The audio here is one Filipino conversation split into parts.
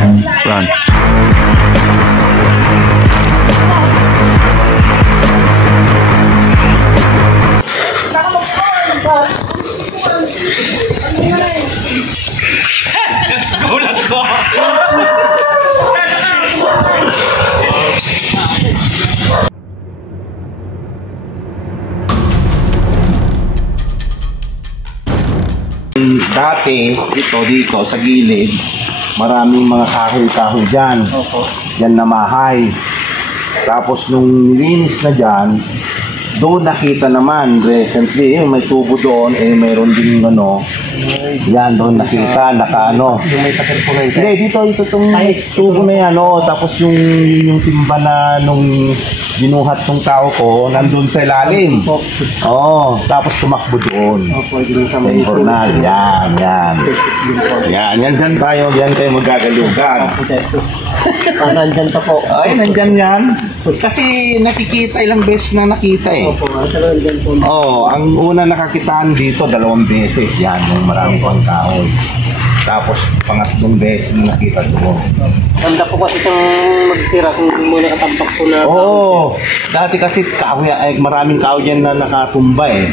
Run. Dati, dito sa gilid, maraming mga kahoy-kahoy dyan. Yan na mahay. Tapos nung linis na dyan, doon nakita naman recently, may tubo doon, mayroon din yan doon nakita, nakaano. Yung may takir po na yun. Hindi, dito itong tubo na yan, tapos yung timba na nung binuhat ng tao ko, nandun sa ilalim. Tapos tumakbo doon. Tempornal, yan. Yan dyan tayo magagalugan. Nandyan pa po. Ay, nandyan yan. Kasi nakikita, ilang beses na nakita eh. Ang una nakakitaan dito, 2 beses. Yan, yung marami pang kahoy. Tapos pangatlong beses na nakita doon. Ganda po kasi itong magtira kung muna katampak po na. Dati kasi kahoy, maraming kahoy dyan na nakatumba eh.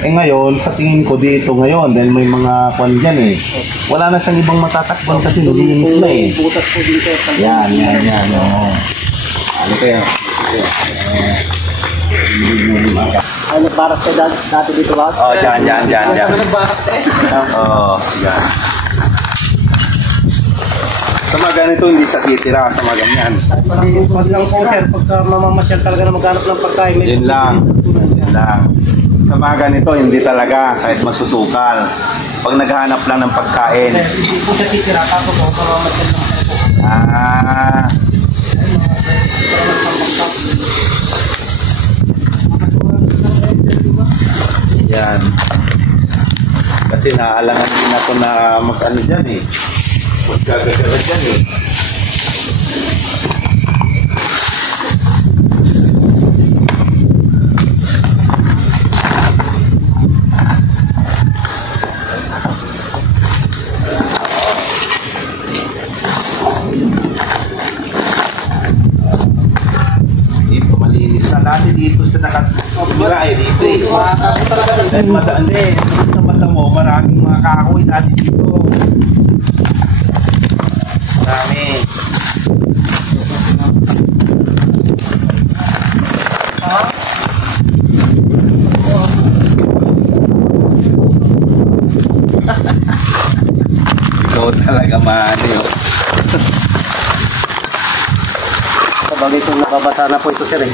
Ngayon, sa tingin ko dito ngayon, dahil may mga kwan dyan eh. Wala na siyang ibang matatakban kasi nilinis na eh. Butas po dito. Yan. Ano kaya? Nagbarak siya dati dito ba? Dyan. Nagbarak siya Yan. Sa mga ganito, hindi sa titira, sa mga ganyan. Pag lang po sir, pagka mamamasyal talaga na maghanap ng pagkain. Yun lang. Sa mga ganito, hindi talaga, kahit masusukal. Pag naghahanap lang ng pagkain. Hindi po siya titira, tapos po, mamamasyal lang po. Yan. Kasi naaalangan din ako na mag-ano dyan eh. Magkagagala dyan eh. Dito malinis na. Dati dito sa nakatira eh. Dito eh. Dahil mataan eh. Sa mata mo, maraming mga kahoy dati dito. Marami. Ikaw talaga mani. Sabagay kung nababasa na po ito sir eh.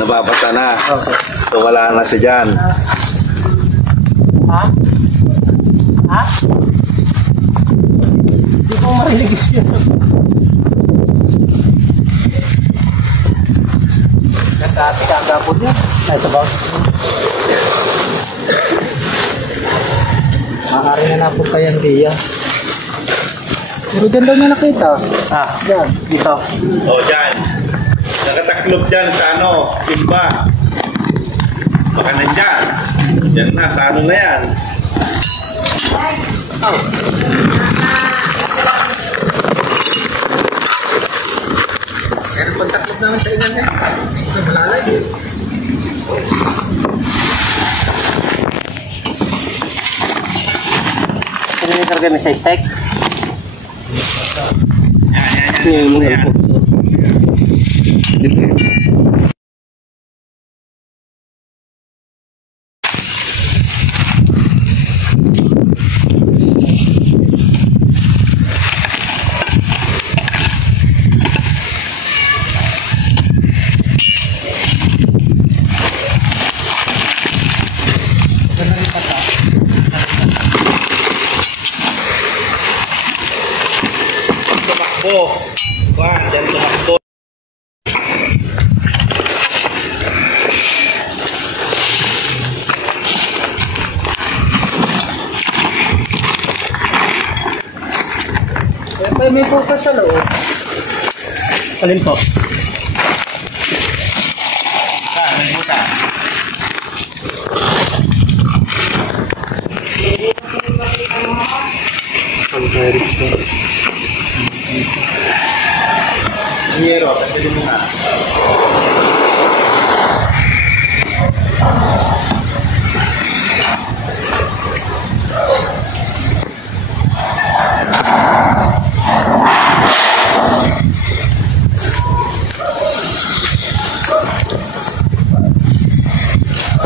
Nababasa na. So wala na siya dyan. Ha? Hindi ko marinig siya. Nagkati kagapon niya. Ito ba? Maaari na napunta yan diya. Pero dyan daw niya nakita. Yan, dito. Dyan. Nakataklop dyan sa timba. Baka nandyan. Dyan na, sa na yan. Pero pagtaklop naman sa ilan yan. Ito, malalay eh. Ano yung karga na sa steak? Yan. Dyan tumakbo. May bukas sa loob. Alin po? May butas. Hiyero, tanggalin mo na.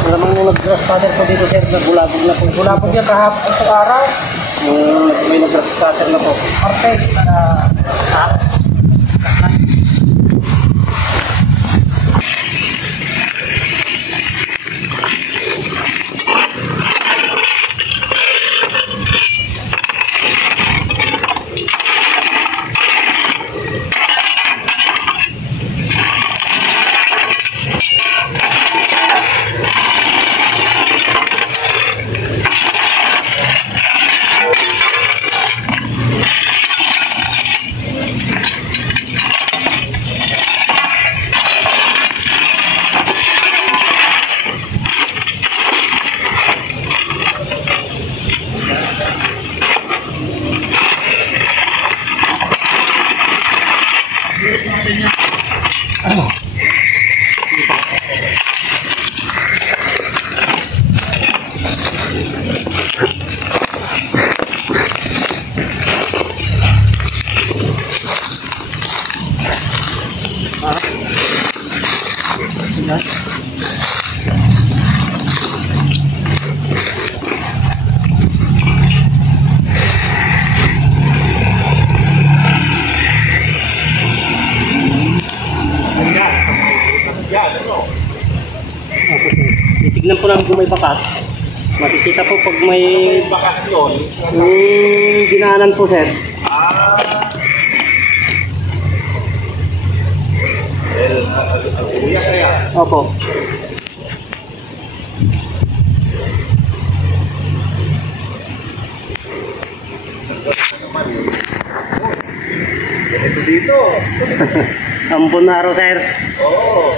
Malamang nung nag-grasfather ko dito sir, nagbulabog na po. Bulabog niya kahapon sa araw. Yung may nag-grasfather na po. Perfect. Titignan po namin kung may bakas. Makikita po pag may Bakas yun. dinaanan po sir. Kuya saya. Opo. Ito dito. Ampun na araw sir. Oo.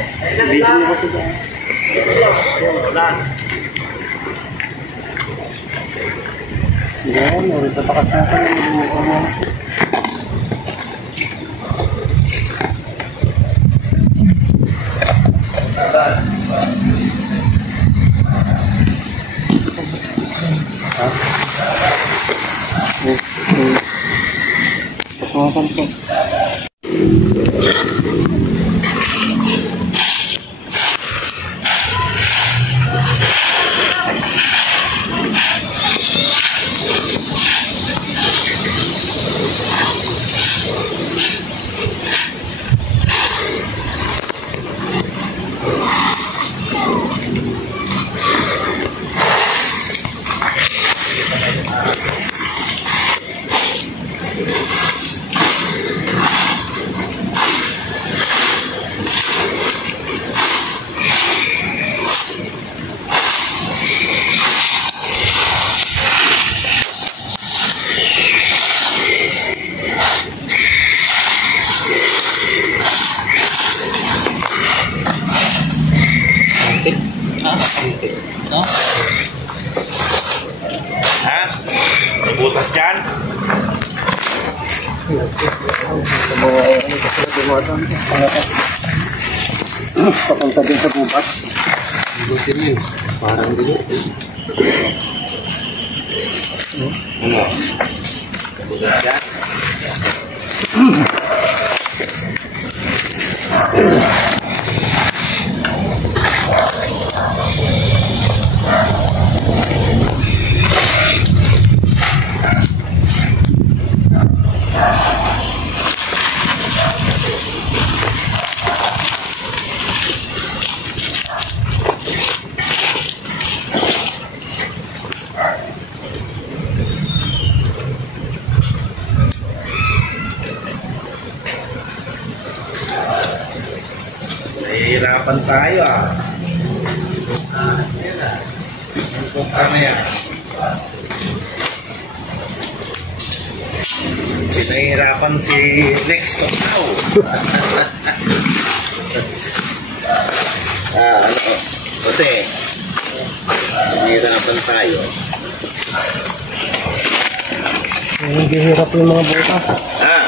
Video mo po sir. Wala. Yan, ulit na bakas na po. Pasukan po. Ha? May butas dyan? Papunta din sa bukas. Buti mo yun. Parang dito. Ano? Butas dyan? Nahihirapan tayo ah. Yan ah. Ang kumpara na yan. Nahihirapan si Lex Tocao. Ano? Kasi nahihirapan tayo. Hindi hirap yung mga bukas. Ah,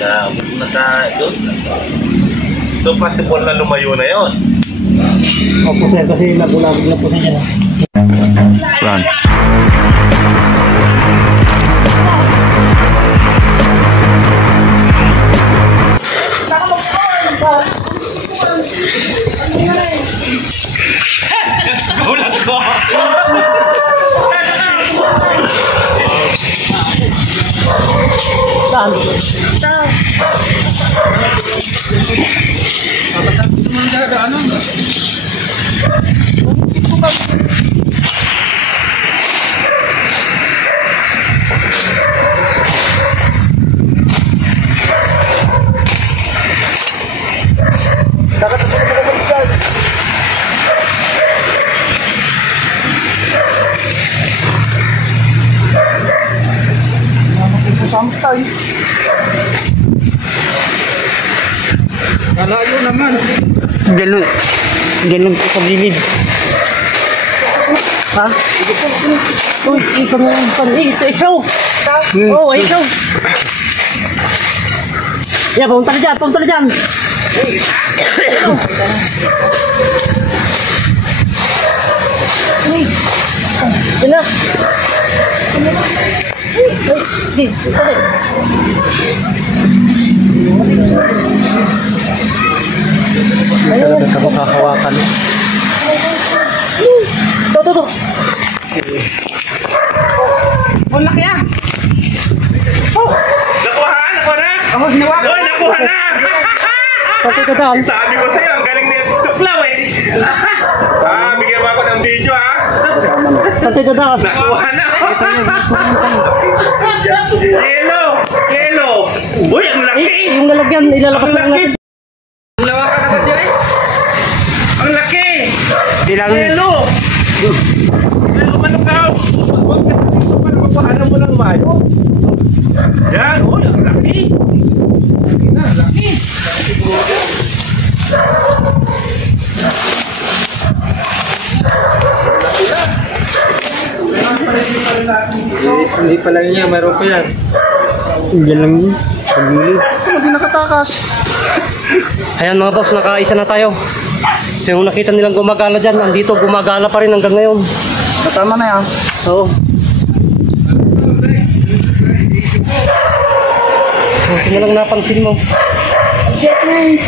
Na doon. So possible na lumayo na yon. Opo sir, kasi nabulabog na po siya dyan. Run. Gulat ko. Saan? Sampai. Kalayo naman. Diyan lang po sa gilid. Ha? Uy, ito mo yung ikaw. Oh, ikaw. Ya, punta na dyan. Yan na. Ayun, kakawakan. Tuh. Oh, laki ah. Oh. Nakuha na. Oh, ginawa ko. Oy, nakuha na. Pati ka daan. Sabi ko sa'yo, ang galing ni Stuklaw eh. Bigyan mo ako ng video Pati ka daan. Nakuha na. Yelo. Uy, ang laki. Yung lalagyan, ilalabas na natin. Lawakan agad dyan eh. Ang laki. Bilang Yelo, manukaw. Paano mo lang mayo? Yan, ang laki. Laki. Hindi pa lang niya, mayroon pa yan. Hindi lang yun. Pagili. Hindi nakatakas. Ayan mga boss, nakaisa na tayo. So yung nakita nilang gumagala dyan, andito gumagala pa rin hanggang ngayon. Tama na yan. Oo. Ito na lang napansin mo. Jet na yun.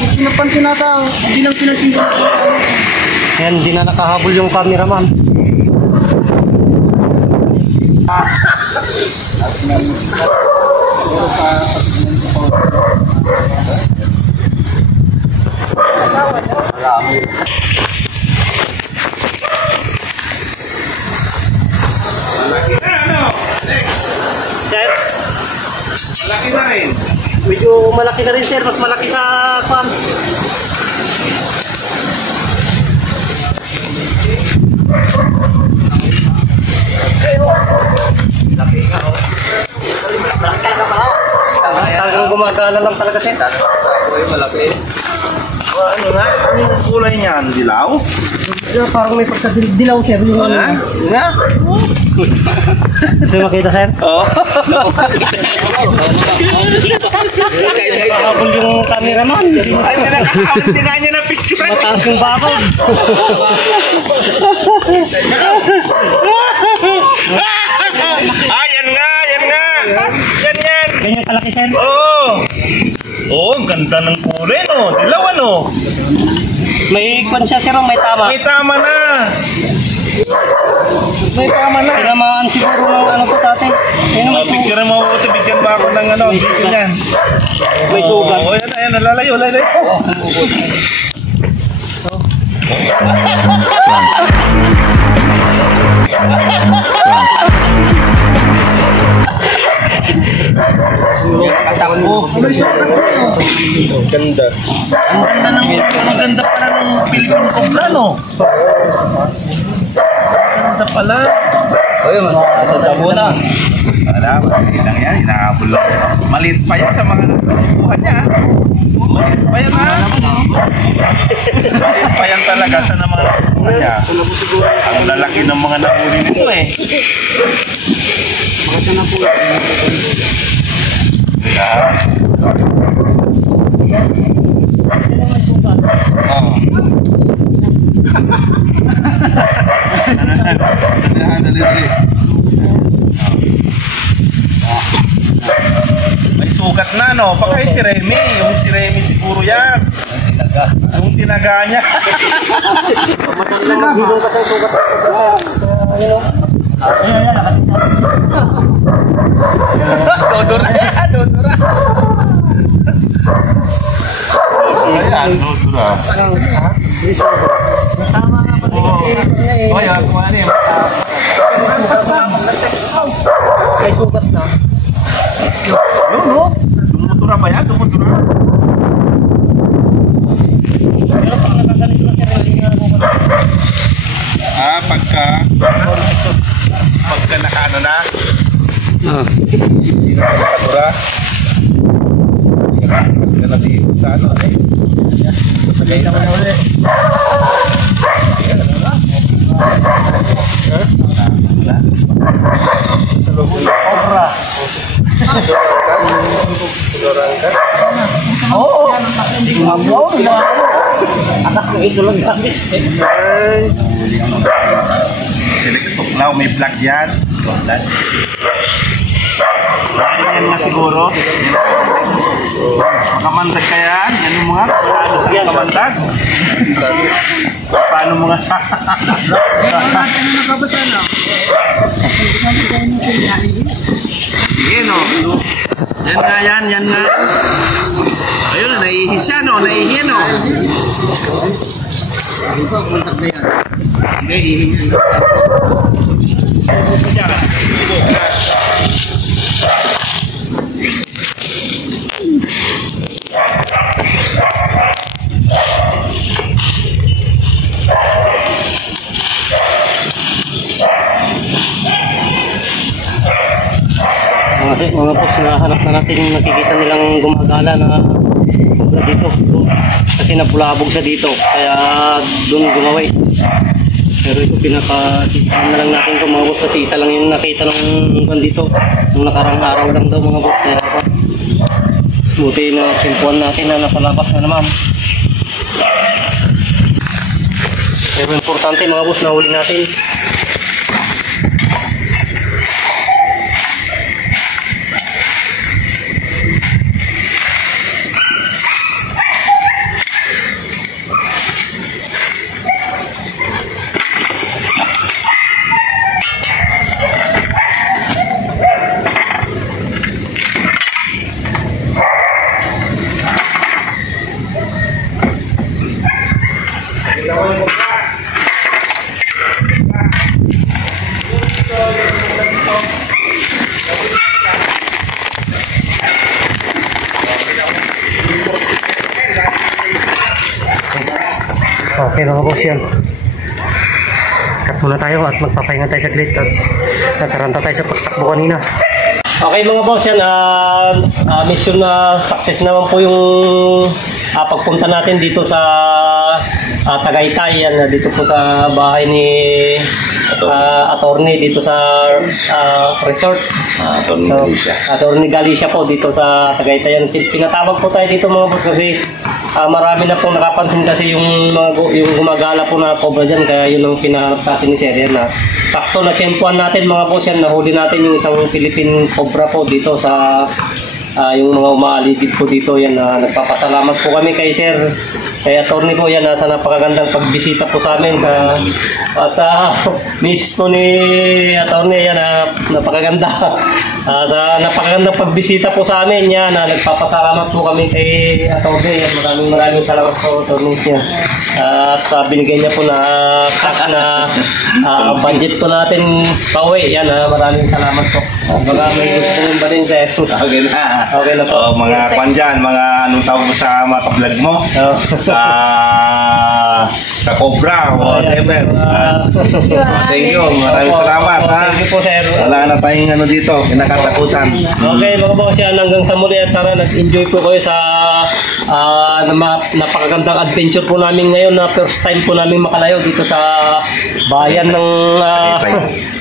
Hindi pinapansin nata. Hindi lang pinansin ko. Ayan, hindi na nakahabol yung cameraman. Sir, Laki na rin. medyo malaki na rin sir, mas malaki sa kwan. Talagang gumagala lang talaga sir. Malaki. Ano nga? Ano yung kulay niyan? Dilaw? Parang may pagkadilaw sir. Yung ano. Nga? Ito yung makita sir. Oo. Habol yung cameraman. Ay, nakakawin nga niya ng picture. Mataas yung bakod. Yan nga. Yan. Ganyan kalaki sir. Oo, ang ganda ng kulay, no? Dilaw, ano? May kwan siya sir, may tama. May tama na. Tinamaan siguro ng ano po tate. Ayun may sugat. Picture mo ako. Bigyan ba ako ng ano? Video niyan. May sugat. Oo, yan. Lalayo. Ganda. Ang ganda pala ng Philippine Cobra, no? Ganda pala. Ayun, nasa tabo na. Wala, maliit lang yan. Inahabol lang. Maliit pa yan sa mga nakuha niya. Maliit pa yan, ha? Maliit pa yan talaga sa mga nakuha niya. Ang lalaki ng mga nahuli nito, eh. Kaya. Oh. Dali. May sugat na, no? Baka si Remy. Yung si Remy siguro yan. Yung tinaga niya. Dodora. Ayan, dodora. Oh, yan. Kumana yun. May sugat na. Yun, no? Dumutura ba yan? Dumutura? Pagka nakaano na, dumutura. Pagka nabihito sa ano, eh. Sagay naman na ulit. Obra. Oo. Anak ko ito lang gamit. Select stock now, may plug yan. Yan nga siguro. Makamandag ka yan. Yan yung mga makamandag. Paano mga sa... Yan o. Yan nga. Ayun, naihis yan o. Naihin o. Hindi, ihin yan. Mga boss, nahanap na natin yung nakikita nilang gumagala na cobra dito. Kasi napulabog siya dito, kaya doon gumawa. Pero ito pinaka-sisihan na lang natin ito mga boss, kasi isa lang yung nakita ng dito. Nung nakarang araw lang daw mga boss. Kaya buti na simpuan natin na nasa labas na naman. Pero importante mga boss, nahuli natin. Okay mga boss, yan. Cut muna tayo at magpapahinga tayo saglit at nataranta tayo sa pagtakbo kanina. Okay mga boss, yan. Mission na success naman po yung pagpunta natin dito sa Tagaytay. Yan, dito po sa bahay ni attorney dito sa resort. Attorney Galicia po dito sa Tagaytay. Yan. Pinatawag po tayo dito mga boss kasi marami na po nakapansin kasi yung gumagala po na cobra dyan, kaya yun ang pinahanap sa atin ni Sir. Yan na sakto na tiyempuan natin mga boss, yan nahuli natin yung isang Philippine cobra po dito sa yung mga umaaligid po dito. Yan nagpapasalamat po kami kay Sir, kay attorney po yan sa napakagandang pagbisita po sa amin at sa misis po ni attorney. Yan napakaganda sa napakagandang pagbisita po sa amin. Yan nagpapasalamat po kami kay attorney. Yan, maraming salamat po attorney yan. At sa binigay niya po na cash na budget po natin pauwi. Yan maraming salamat po. Baka may gusto nyo ba din Sir? Okay na. Okay na po. Mga kwan dyan, mga anong tawag mo sa mga ka-vlog mo? sa Cobra, whatever. Thank you. Maraming salamat. Ha? Thank you po, sir. Wala na tayong ano dito, kinakatakutan. Okay, mga boss, yan hanggang sa muli at sana nag-enjoy po kayo sa napakagandang adventure po namin ngayon na first time po namin makalayo dito sa bayan ng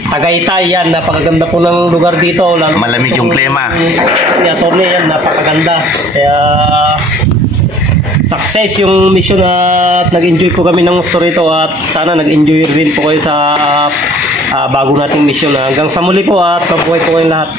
Tagaytay. Yan, napakaganda po ng lugar dito. Malamig yung klima. Ni Atty. Yan, napakaganda. Kaya success yung mission at nag-enjoy po kami ng gusto rito at sana nag-enjoy rin po kayo sa bago nating mission. Hanggang sa muli po at mabuhay po kayong lahat.